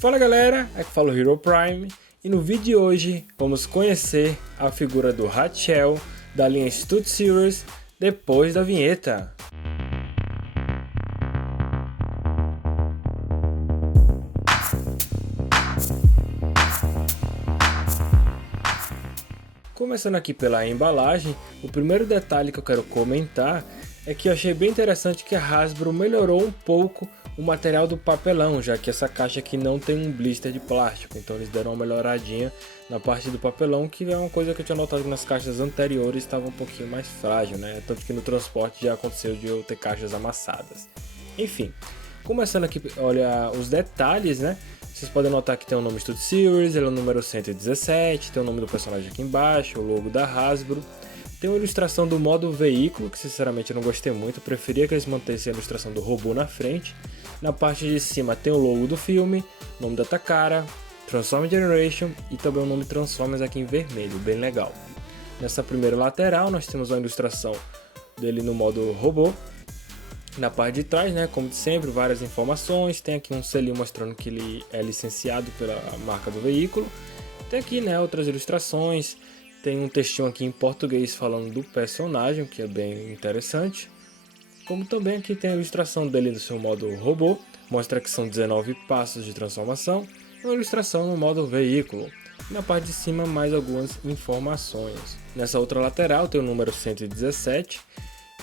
Fala galera, aqui fala o Hero Prime e no vídeo de hoje vamos conhecer a figura do Hatchel da linha Stud Series depois da vinheta. Começando aqui pela embalagem, o primeiro detalhe que eu quero comentar é que eu achei bem interessante que a Hasbro melhorou um pouco o material do papelão, já que essa caixa aqui não tem um blister de plástico, então eles deram uma melhoradinha na parte do papelão, que é uma coisa que eu tinha notado que nas caixas anteriores estava um pouquinho mais frágil, né? Tanto que no transporte já aconteceu de eu ter caixas amassadas. Enfim, começando aqui, olha os detalhes, né? Vocês podem notar que tem o nome Stud Series, ele é o número 117, tem o nome do personagem aqui embaixo, o logo da Hasbro. Tem uma ilustração do modo veículo, que sinceramente eu não gostei muito, eu preferia que eles mantessem a ilustração do robô na frente. Na parte de cima tem o logo do filme, nome da Takara, Transformers Generation e também o nome Transformers aqui em vermelho, bem legal. Nessa primeira lateral nós temos uma ilustração dele no modo robô. Na parte de trás, né, como de sempre, várias informações, tem aqui um selinho mostrando que ele é licenciado pela marca do veículo. Tem aqui, né, outras ilustrações, tem um textinho aqui em português falando do personagem, que é bem interessante. Como também aqui tem a ilustração dele no seu modo robô, mostra que são 19 passos de transformação, e uma ilustração no modo veículo. Na parte de cima mais algumas informações. Nessa outra lateral tem o número 117,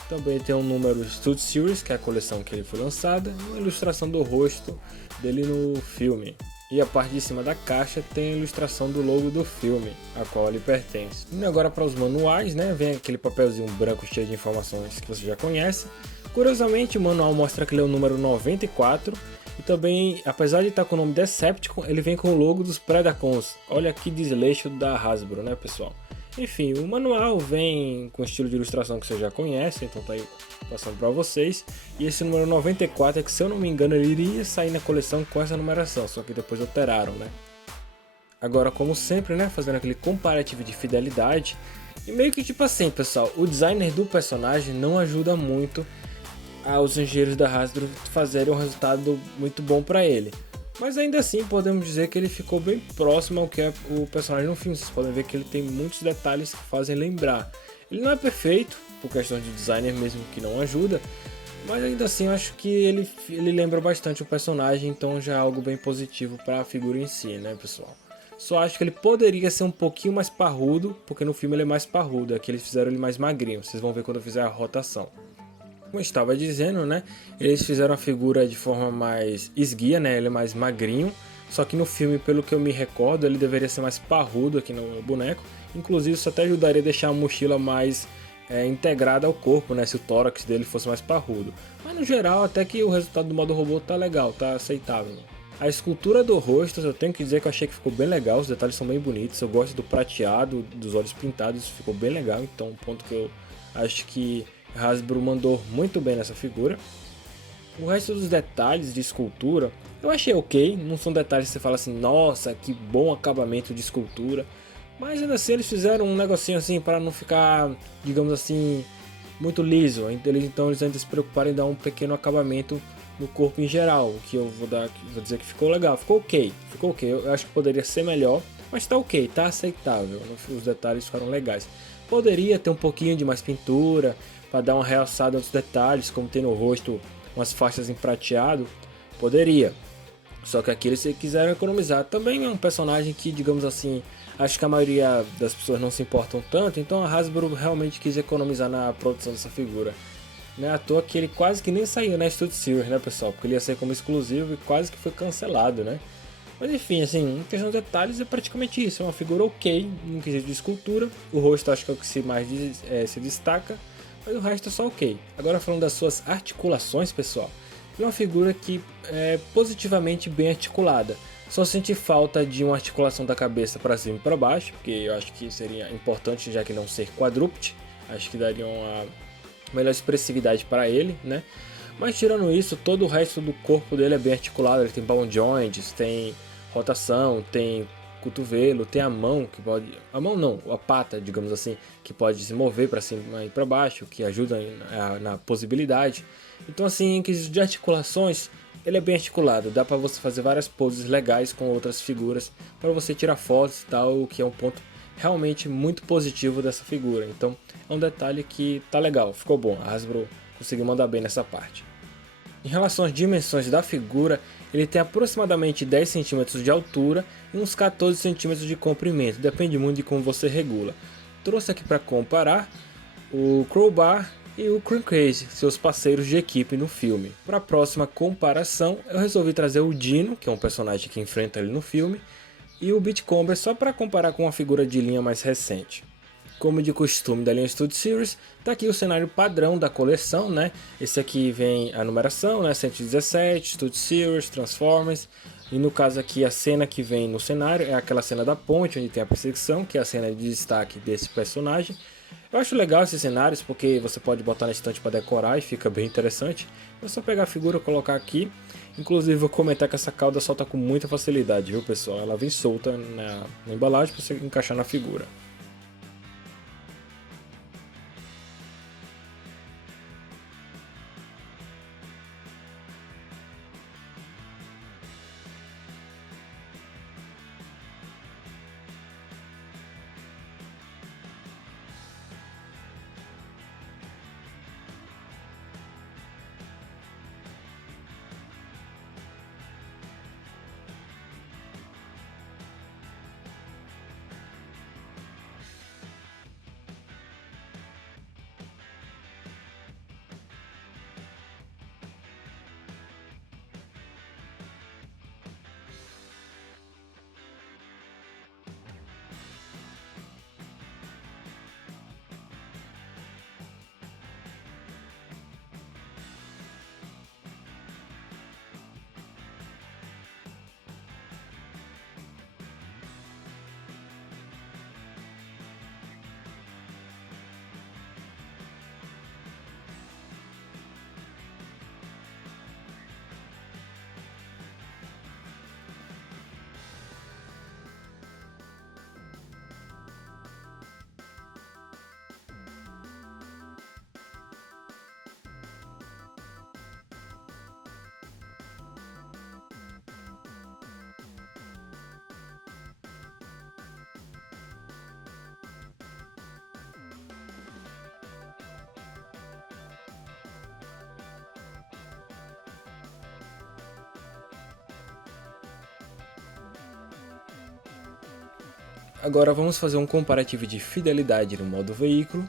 também tem o número Stud Series, que é a coleção que ele foi lançada, e uma ilustração do rosto dele no filme. E a parte de cima da caixa tem a ilustração do logo do filme, a qual ele pertence. E agora para os manuais, né, vem aquele papelzinho branco cheio de informações que você já conhece. Curiosamente, o manual mostra que ele é o número 94 e também, apesar de estar com o nome Decepticon, ele vem com o logo dos Predacons. Olha que desleixo da Hasbro, né, pessoal? Enfim, o manual vem com o estilo de ilustração que você já conhece, então tá aí passando para vocês. E esse número 94 é que, se eu não me engano, ele iria sair na coleção com essa numeração, só que depois alteraram, né? Agora, como sempre, né, fazendo aquele comparativo de fidelidade. E meio que tipo assim, pessoal, o designer do personagem não ajuda muito aos engenheiros da Hasbro fazerem um resultado muito bom para ele. Mas ainda assim podemos dizer que ele ficou bem próximo ao que é o personagem no filme. Vocês podem ver que ele tem muitos detalhes que fazem lembrar. Ele não é perfeito, por questão de designer mesmo, que não ajuda, mas ainda assim eu acho que ele lembra bastante o personagem, então já é algo bem positivo para a figura em si, né, pessoal? Só acho que ele poderia ser um pouquinho mais parrudo, porque no filme ele é mais parrudo, aqui eles fizeram ele mais magrinho, vocês vão ver quando eu fizer a rotação. Como eu estava dizendo, né, eles fizeram a figura de forma mais esguia, né, ele é mais magrinho, só que no filme, pelo que eu me recordo, ele deveria ser mais parrudo aqui no boneco, inclusive isso até ajudaria a deixar a mochila mais integrada ao corpo, né, se o tórax dele fosse mais parrudo. Mas no geral, até que o resultado do modo robô tá legal, tá aceitável. A escultura do rosto, eu tenho que dizer que eu achei que ficou bem legal, os detalhes são bem bonitos, eu gosto do prateado, dos olhos pintados, ficou bem legal, então um ponto que eu acho que Hasbro mandou muito bem nessa figura. O resto dos detalhes de escultura eu achei ok, não são detalhes que você fala assim, nossa, que bom acabamento de escultura, mas ainda assim eles fizeram um negocinho assim para não ficar, digamos assim, muito liso, então eles ainda se preocuparam em dar um pequeno acabamento no corpo em geral, que eu vou dizer que ficou legal, ficou ok, eu acho que poderia ser melhor, mas tá ok, tá aceitável, os detalhes ficaram legais. Poderia ter um pouquinho de mais pintura, para dar uma realçada nos detalhes, como tem no rosto umas faixas em prateado, poderia. Só que aqui eles quiseram economizar. Também é um personagem que, digamos assim, acho que a maioria das pessoas não se importam tanto, então a Hasbro realmente quis economizar na produção dessa figura. Não é à toa que ele quase que nem saiu na Stud Series, né, pessoal? Porque ele ia ser como exclusivo e quase que foi cancelado, né? Mas enfim, assim, em questão de detalhes é praticamente isso. É uma figura ok, no quesito de escultura. O rosto acho que é o que se destaca. Mas o resto é só ok. Agora falando das suas articulações, pessoal, é uma figura que é positivamente bem articulada. Só senti falta de uma articulação da cabeça para cima e para baixo, porque eu acho que seria importante, já que não ser quadrúpede. Acho que daria uma melhor expressividade para ele, né? Mas tirando isso, todo o resto do corpo dele é bem articulado. Ele tem bone joints, tem rotação, tem cotovelo, tem a mão que pode, a mão não, a pata, digamos assim, que pode se mover para cima e para baixo, que ajuda na possibilidade. Então assim, em quesito de articulações, ele é bem articulado, dá para você fazer várias poses legais com outras figuras, para você tirar fotos e tal, o que é um ponto realmente muito positivo dessa figura. Então é um detalhe que tá legal, ficou bom, a Hasbro conseguiu mandar bem nessa parte. Em relação às dimensões da figura, ele tem aproximadamente 10 centímetros de altura e uns 14 centímetros de comprimento, depende muito de como você regula. Trouxe aqui para comparar o Crowbar e o Crankcase, seus parceiros de equipe no filme. Para a próxima comparação, eu resolvi trazer o Dino, que é um personagem que enfrenta ele no filme, e o Beachcomber só para comparar com uma figura de linha mais recente. Como de costume da linha Studio Series, tá aqui o cenário padrão da coleção, né? Esse aqui vem a numeração, né? 117, Studio Series, Transformers. E no caso aqui a cena que vem no cenário é aquela cena da ponte, onde tem a perseguição, que é a cena de destaque desse personagem. Eu acho legal esses cenários porque você pode botar na estante para decorar e fica bem interessante. É só pegar a figura e colocar aqui. Inclusive vou comentar que essa cauda solta com muita facilidade, viu pessoal? Ela vem solta na embalagem para você encaixar na figura. Agora vamos fazer um comparativo de fidelidade no modo veículo.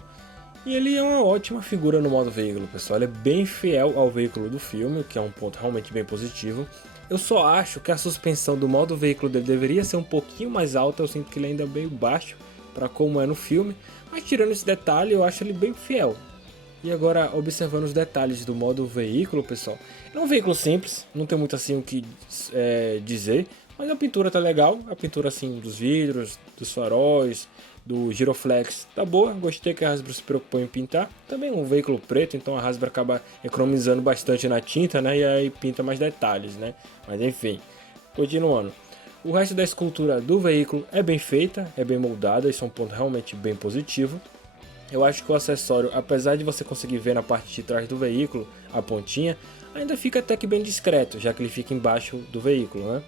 E ele é uma ótima figura no modo veículo, pessoal. Ele é bem fiel ao veículo do filme, o que é um ponto realmente bem positivo. Eu só acho que a suspensão do modo veículo dele deveria ser um pouquinho mais alta. Eu sinto que ele ainda é meio baixo para como é no filme. Mas tirando esse detalhe, eu acho ele bem fiel. E agora, observando os detalhes do modo veículo, pessoal. Ele é um veículo simples, não tem muito assim o que dizer. Mas a pintura tá legal, a pintura assim dos vidros, dos faróis, do giroflex tá boa. Gostei que a Hasbro se preocupou em pintar. Também um veículo preto, então a Hasbro acaba economizando bastante na tinta, né? E aí pinta mais detalhes, né? Mas enfim, continuando. O resto da escultura do veículo é bem feita, é bem moldada, isso é um ponto realmente bem positivo. Eu acho que o acessório, apesar de você conseguir ver na parte de trás do veículo, a pontinha, ainda fica até que bem discreto, já que ele fica embaixo do veículo, né?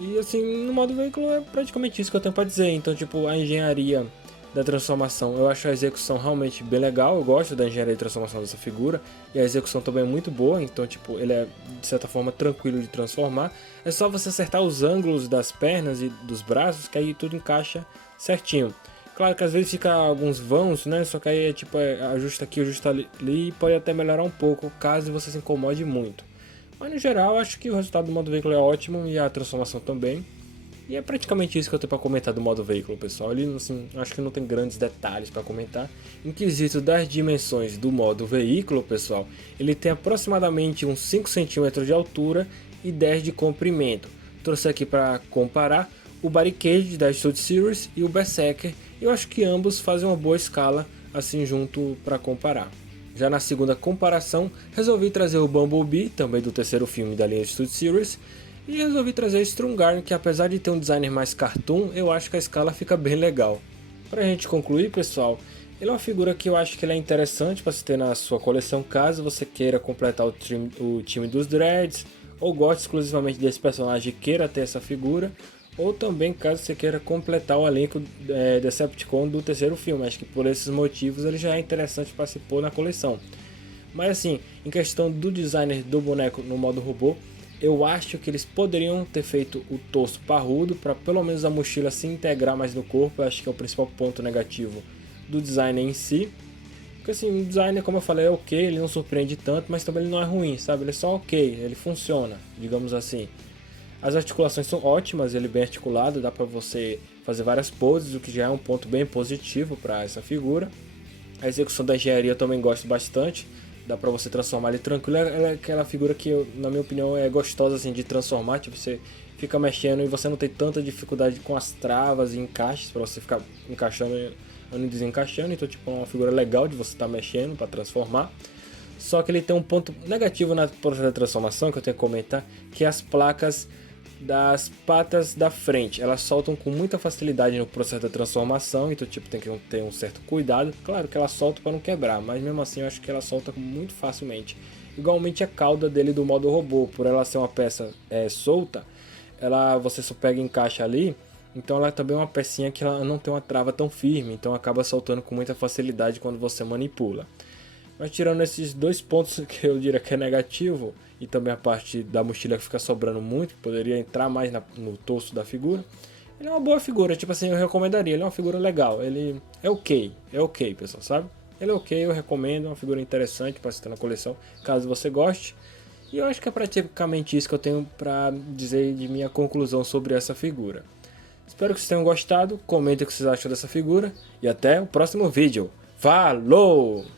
E assim, no modo veículo é praticamente isso que eu tenho para dizer. Então, tipo, a engenharia da transformação, eu acho a execução realmente bem legal. Eu gosto da engenharia de transformação dessa figura. E a execução também é muito boa. Então, tipo, ele é de certa forma tranquilo de transformar. É só você acertar os ângulos das pernas e dos braços, que aí tudo encaixa certinho. Claro que às vezes fica alguns vãos, né? Só que aí é tipo, ajusta aqui, ajusta ali. E pode até melhorar um pouco, caso você se incomode muito. Mas no geral, acho que o resultado do modo veículo é ótimo e a transformação também. E é praticamente isso que eu tenho para comentar do modo veículo, pessoal. Ele, assim, acho que não tem grandes detalhes para comentar. Em quesito das dimensões do modo veículo, pessoal, ele tem aproximadamente uns 5 cm de altura e 10 de comprimento. Trouxe aqui para comparar o Barricade da Studio Series e o Berserker. Eu acho que ambos fazem uma boa escala assim junto para comparar. Já na segunda comparação, resolvi trazer o Bumblebee, também do terceiro filme da linha Studio Series, e resolvi trazer o Strungarn, que apesar de ter um design mais cartoon, eu acho que a escala fica bem legal. Pra gente concluir, pessoal, ele é uma figura que eu acho que ele é interessante para se ter na sua coleção, caso você queira completar o time dos Dreads, ou goste exclusivamente desse personagem e queira ter essa figura, ou também caso você queira completar o elenco Decepticon do terceiro filme. Acho que por esses motivos ele já é interessante para se pôr na coleção. Mas assim, em questão do designer do boneco no modo robô, eu acho que eles poderiam ter feito o torso parrudo para pelo menos a mochila se integrar mais no corpo. Eu acho que é o principal ponto negativo do design em si. Porque assim, o design, como eu falei, é ok, ele não surpreende tanto, mas também ele não é ruim, sabe? Ele é só ok, ele funciona, digamos assim. As articulações são ótimas, ele é bem articulado, dá pra você fazer várias poses, o que já é um ponto bem positivo para essa figura. A execução da engenharia eu também gosto bastante, dá pra você transformar ele tranquilo. Ela é aquela figura que, na minha opinião, é gostosa assim, de transformar, tipo, você fica mexendo e você não tem tanta dificuldade com as travas e encaixes para você ficar encaixando e desencaixando, então tipo, é uma figura legal de você estar mexendo para transformar. Só que ele tem um ponto negativo na processo de transformação que eu tenho que comentar, que é as placas das patas da frente, elas soltam com muita facilidade no processo da transformação, então tipo, tem que ter um certo cuidado. Claro que ela solta para não quebrar, mas mesmo assim eu acho que ela solta muito facilmente. Igualmente a cauda dele do modo robô, por ela ser uma peça solta, você só pega e encaixa ali, então ela também é uma pecinha que ela não tem uma trava tão firme, então acaba soltando com muita facilidade quando você manipula. Mas tirando esses dois pontos que eu diria que é negativo, e também a parte da mochila que fica sobrando muito, que poderia entrar mais no torso da figura, ele é uma boa figura, tipo assim, eu recomendaria, ele é uma figura legal, ele é ok, pessoal, sabe? Ele é ok, eu recomendo, é uma figura interessante para você ter na coleção, caso você goste. E eu acho que é praticamente isso que eu tenho para dizer de minha conclusão sobre essa figura. Espero que vocês tenham gostado, comentem o que vocês acham dessa figura, e até o próximo vídeo. Falou!